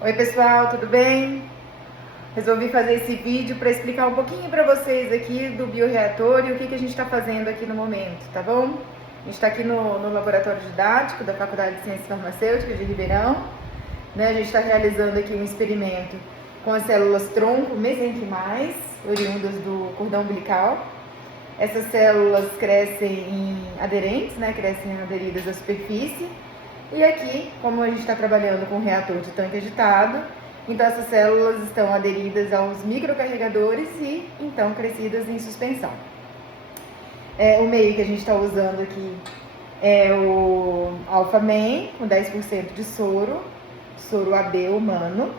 Oi pessoal, tudo bem? Resolvi fazer esse vídeo para explicar um pouquinho para vocês aqui do bioreator e o que a gente está fazendo aqui no momento, tá bom? A gente está aqui no laboratório didático da Faculdade de Ciências Farmacêuticas de Ribeirão, né? A gente está realizando aqui um experimento com as células tronco mesenquimais, oriundas do cordão umbilical. Essas células crescem em aderentes, né? Crescem aderidas à superfície. E aqui, como a gente está trabalhando com um reator de tanque agitado, então essas células estão aderidas aos microcarregadores e então crescidas em suspensão. O meio que a gente está usando aqui é o Alpha-Man, com 10% de soro AB humano.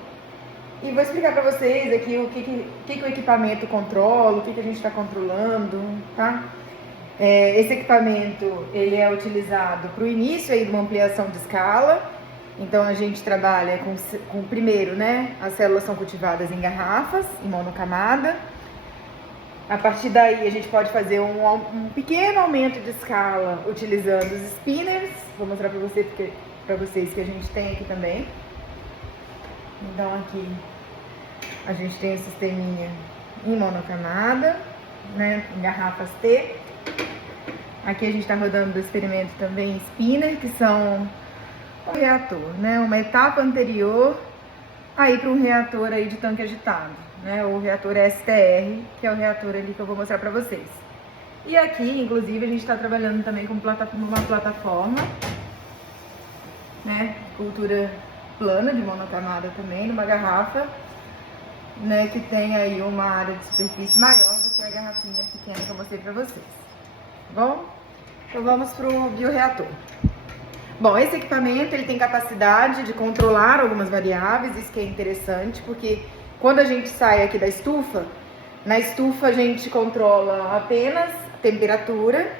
E vou explicar para vocês aqui o que o equipamento controla, o que a gente está controlando, tá? Esse equipamento ele é utilizado para o início aí de uma ampliação de escala. Então a gente trabalha com primeiro, né? As células são cultivadas em garrafas, em monocamada. A partir daí a gente pode fazer um pequeno aumento de escala utilizando os spinners. Vou mostrar para vocês que a gente tem aqui também. Então aqui a gente tem o sisteminha em monocamada, né? Em garrafas T. Aqui a gente está rodando do experimento também spinner, que são um reator, né? Uma etapa anterior aí para um reator aí de tanque agitado, né? O reator STR, que é o reator ali que eu vou mostrar para vocês. E aqui, inclusive, a gente está trabalhando também com uma plataforma, né? Cultura plana de monocamada também, numa garrafa, né? Que tem aí uma área de superfície maior do que a garrafinha pequena que eu mostrei para vocês. Bom, então vamos para o bioreator. Bom, esse equipamento ele tem capacidade de controlar algumas variáveis, isso que é interessante, porque quando a gente sai aqui da estufa, na estufa a gente controla apenas temperatura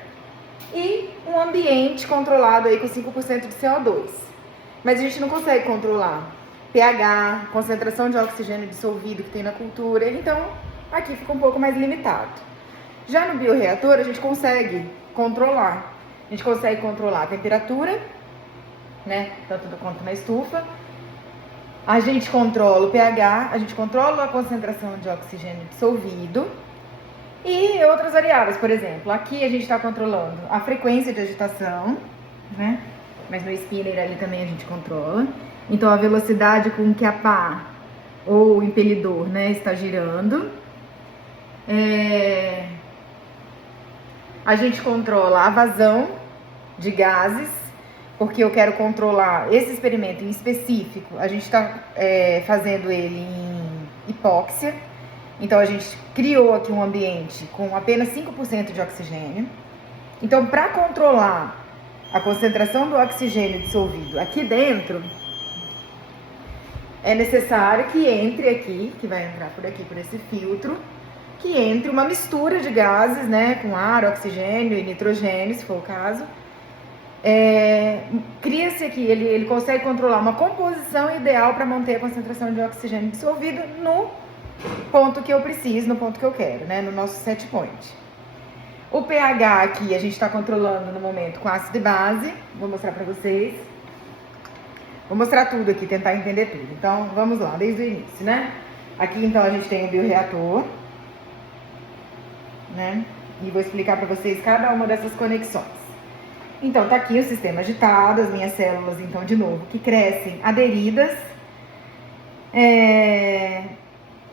e um ambiente controlado aí com 5% de CO2. Mas a gente não consegue controlar pH, concentração de oxigênio dissolvido que tem na cultura, então aqui fica um pouco mais limitado. Já no bioreator, a gente consegue controlar. A gente consegue controlar a temperatura, né? Tanto quanto na estufa. A gente controla o pH, a gente controla a concentração de oxigênio dissolvido e outras variáveis. Por exemplo, aqui a gente está controlando a frequência de agitação, né? Mas no spinner ali também a gente controla. Então, a velocidade com que a pá ou o impelidor, né, está girando. A gente controla a vazão de gases, porque eu quero controlar esse experimento em específico. A gente está fazendo ele em hipóxia, então a gente criou aqui um ambiente com apenas 5% de oxigênio. Então, para controlar a concentração do oxigênio dissolvido aqui dentro, é necessário que entre aqui, que vai entrar por aqui, por esse filtro, que entre uma mistura de gases, né, com ar, oxigênio e nitrogênio, se for o caso. Cria-se aqui, ele consegue controlar uma composição ideal para manter a concentração de oxigênio dissolvido no ponto que eu preciso, no ponto que eu quero, né, no nosso set point. O pH aqui a gente está controlando no momento com ácido e base, vou mostrar para vocês. Vou mostrar tudo aqui, tentar entender tudo. Então, vamos lá, desde o início, né? Aqui, então, a gente tem o bioreator, né? E vou explicar para vocês cada uma dessas conexões. Então, tá aqui o sistema agitado, as minhas células, então, de novo, que crescem aderidas.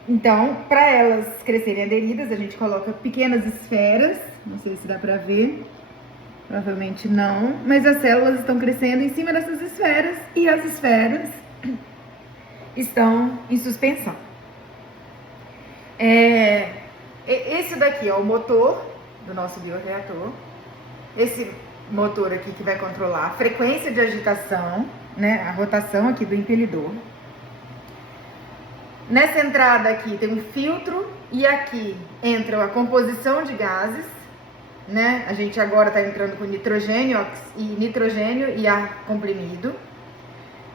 Então, para elas crescerem aderidas, a gente coloca pequenas esferas, não sei se dá para ver, provavelmente não, mas as células estão crescendo em cima dessas esferas e as esferas estão em suspensão. Esse daqui é o motor do nosso bioreator. Esse motor aqui que vai controlar a frequência de agitação, né, a rotação aqui do impelidor. Nessa entrada aqui tem um filtro e aqui entra a composição de gases, né? A gente agora está entrando com nitrogênio e ar comprimido,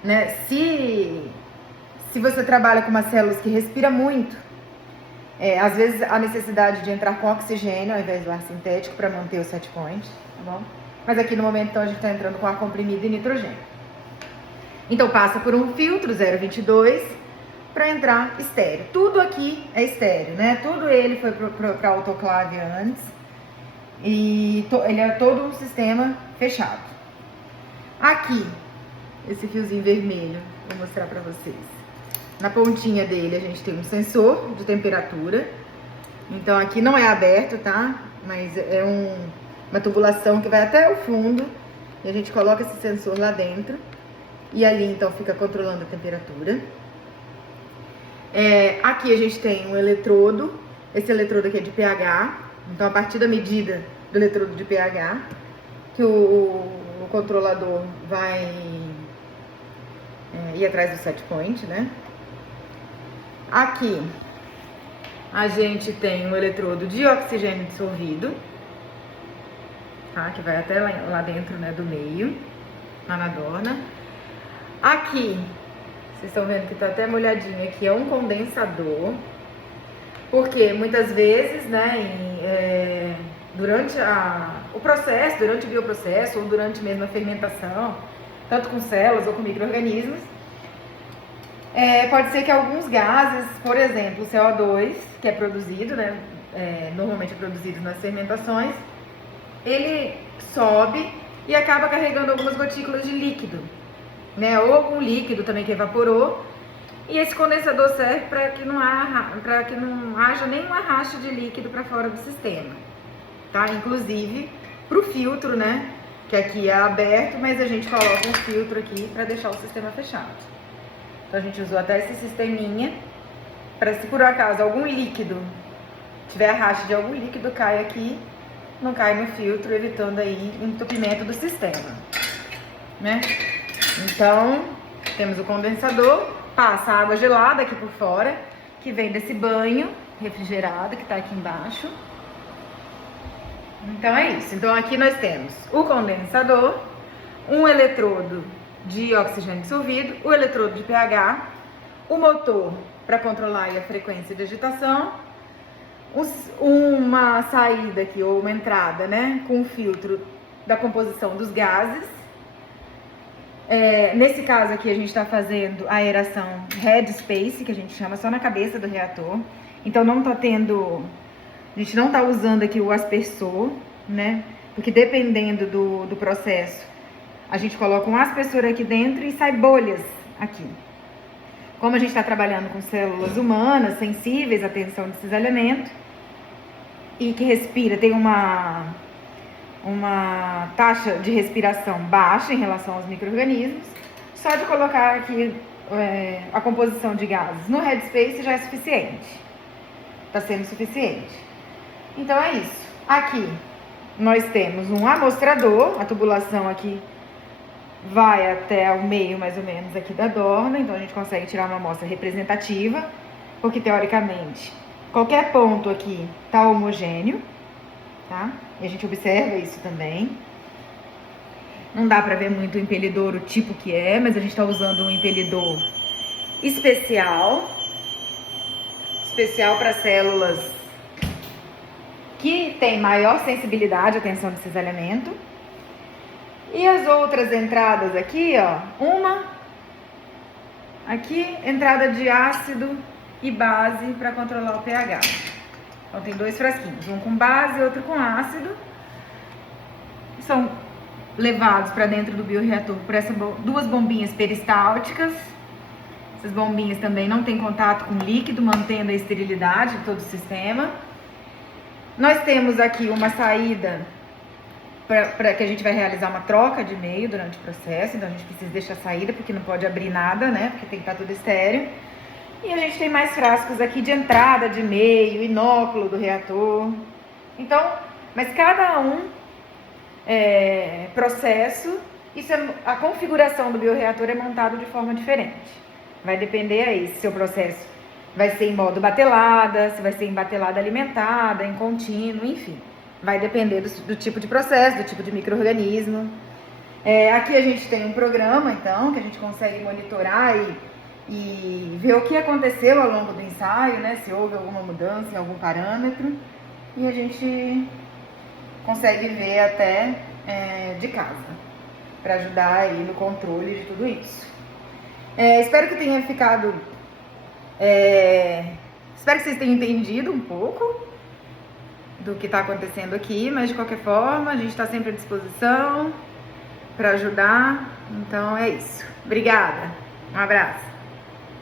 né? Se você trabalha com umas células que respira muito, às vezes a necessidade de entrar com oxigênio ao invés do ar sintético para manter o set point, tá bom? Mas aqui no momento então a gente está entrando com ar comprimido e nitrogênio. Então passa por um filtro 0,22 para entrar estéreo. Tudo aqui é estéreo, né? Tudo ele foi para autoclave antes e ele é todo um sistema fechado. Aqui, esse fiozinho vermelho, vou mostrar para vocês. Na pontinha dele a gente tem um sensor de temperatura. Então aqui não é aberto, tá? Mas é uma tubulação que vai até o fundo e a gente coloca esse sensor lá dentro. E ali então fica controlando a temperatura. Aqui a gente tem um eletrodo. Esse eletrodo aqui é de pH. Então a partir da medida do eletrodo de pH que o controlador vai ir atrás do set point, né? Aqui a gente tem um eletrodo de oxigênio dissolvido, tá? Que vai até lá dentro, né, do meio, lá na dorna. Aqui, vocês estão vendo que tá até molhadinho aqui, é um condensador, porque muitas vezes, né, durante o processo, durante o bioprocesso ou durante mesmo a fermentação, tanto com células ou com micro-organismos, pode ser que alguns gases, por exemplo, o CO2, que é produzido, né, normalmente é produzido nas fermentações, ele sobe e acaba carregando algumas gotículas de líquido, né, ou algum líquido também que evaporou, e esse condensador serve para que não haja nenhum arrasto de líquido para fora do sistema, tá? Inclusive para o filtro, né, que aqui é aberto, mas a gente coloca um filtro aqui para deixar o sistema fechado. Então a gente usou até esse sisteminha para, se por acaso algum líquido tiver arrasto de algum líquido, cai aqui, não cai no filtro, evitando aí o entupimento do sistema, né? Então temos o condensador, passa água gelada aqui por fora, que vem desse banho refrigerado que tá aqui embaixo. Então é isso. Então aqui nós temos o condensador, um eletrodo de oxigênio dissolvido, o eletrodo de pH, o motor para controlar a frequência de agitação, uma saída aqui, ou uma entrada, né, com o filtro da composição dos gases. Nesse caso aqui a gente está fazendo a aeração headspace, que a gente chama só na cabeça do reator. Então não tá tendo, a gente não tá usando aqui o aspersor, né, porque dependendo do processo, a gente coloca um aspersor aqui dentro e sai bolhas aqui. Como a gente está trabalhando com células humanas, sensíveis à tensão de cisalhamento, e que respira, tem uma taxa de respiração baixa em relação aos micro-organismos, só de colocar aqui a composição de gases no headspace já é suficiente. Está sendo suficiente. Então é isso. Aqui nós temos um amostrador, a tubulação aqui vai até o meio mais ou menos aqui da dorna, então a gente consegue tirar uma amostra representativa, porque teoricamente qualquer ponto aqui está homogêneo, tá? E a gente observa isso também. Não dá para ver muito o impelidor, o tipo que é, mas a gente está usando um impelidor especial para células que tem maior sensibilidade à tensão de cisalhamento. E as outras entradas aqui, ó, uma aqui, entrada de ácido e base para controlar o pH. Então tem dois frasquinhos, um com base e outro com ácido. São levados para dentro do bioreator por essas duas bombinhas peristálticas. Essas bombinhas também não têm contato com líquido, mantendo a esterilidade de todo o sistema. Nós temos aqui uma saída para que a gente vai realizar uma troca de meio durante o processo, então a gente precisa deixar a saída, porque não pode abrir nada, né, porque tem que estar tudo estéreo. E a gente tem mais frascos aqui de entrada de meio, inóculo do reator. Então, mas cada processo, a configuração do bioreator é montado de forma diferente. Vai depender aí se seu processo vai ser em modo batelada, se vai ser em batelada alimentada, em contínuo, enfim. Vai depender do tipo de processo, do tipo de micro-organismo. Aqui a gente tem um programa, então, que a gente consegue monitorar e ver o que aconteceu ao longo do ensaio, né? Se houve alguma mudança em algum parâmetro. E a gente consegue ver até de casa, para ajudar aí no controle de tudo isso. Espero que tenha ficado... espero que vocês tenham entendido um pouco do que está acontecendo aqui, mas de qualquer forma, a gente está sempre à disposição para ajudar. Então é isso. Obrigada. Um abraço.